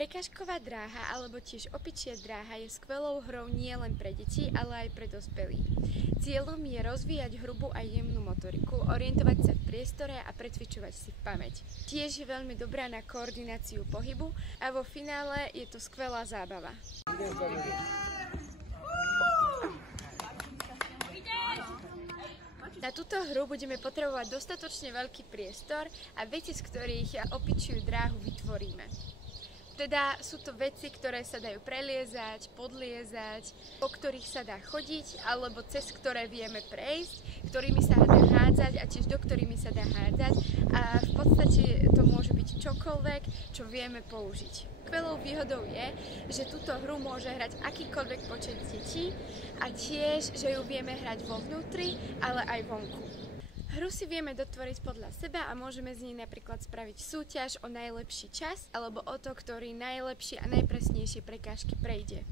Prekážková dráha alebo tiež opičia dráha je skvelou hrou nielen pre deti, ale aj pre dospelých. Cieľom je rozvíjať hrubú a jemnú motoriku, orientovať sa v priestore a precvičovať si pamäť. Tiež je veľmi dobrá na koordináciu pohybu a vo finále je to skvelá zábava. Na túto hru budeme potrebovať dostatočne veľký priestor a veci, z ktorých opičiu dráhu vytvoríme. Teda sú to veci, ktoré sa dajú preliezať, podliezať, po ktorých sa dá chodiť, alebo cez ktoré vieme prejsť, ktorými sa dá hádzať a tiež do ktorými sa dá hádzať. A v podstate to môže byť čokoľvek, čo vieme použiť. Skvelou výhodou je, že túto hru môže hrať akýkoľvek počet detí a tiež, že ju vieme hrať vo vnútri, ale aj vonku. Hru si vieme dotvoriť podľa seba a môžeme z nej napríklad spraviť súťaž o najlepší čas alebo o to, ktorý najlepšie a najpresnejšie prekážky prejde.